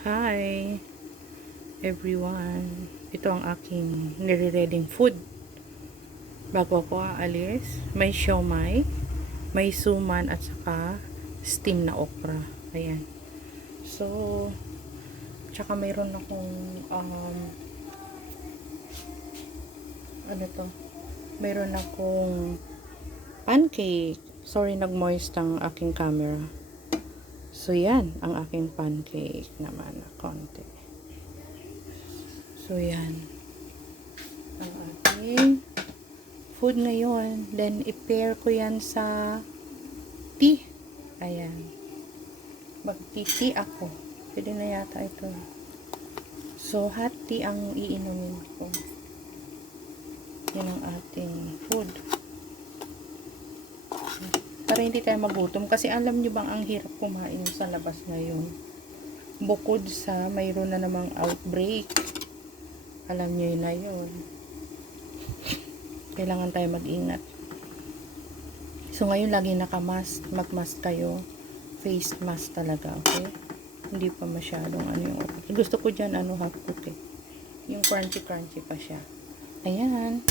Hi everyone, ito ang aking nire-reading food bago ako aalis. May siomai, may suman at saka steam na okra. Ayan. So, tsaka mayroon akong ano to? Mayroon akong pancake. Sorry, nag-moist ang aking camera. So, yan ang aking pancake naman na konti. So, yan ang aking food ngayon. Then, i-pair ko yan sa tea. Ayan. Mag-tea ako. Pwede na yata ito. So, hot tea ang iinumin ko. Yan ang ating food. Para hindi tayo magutom. Kasi alam nyo bang ang hirap kumain sa labas ngayon. Bukod sa mayroon na namang outbreak. Alam nyo yun na yun. Kailangan tayo mag-ingat. So ngayon lagi naka-mask. Mag-mask kayo. Face mask talaga. Okay? Hindi pa masyadong ano yung... Gusto ko dyan half cook eh. Yung crunchy pa siya. Ayan.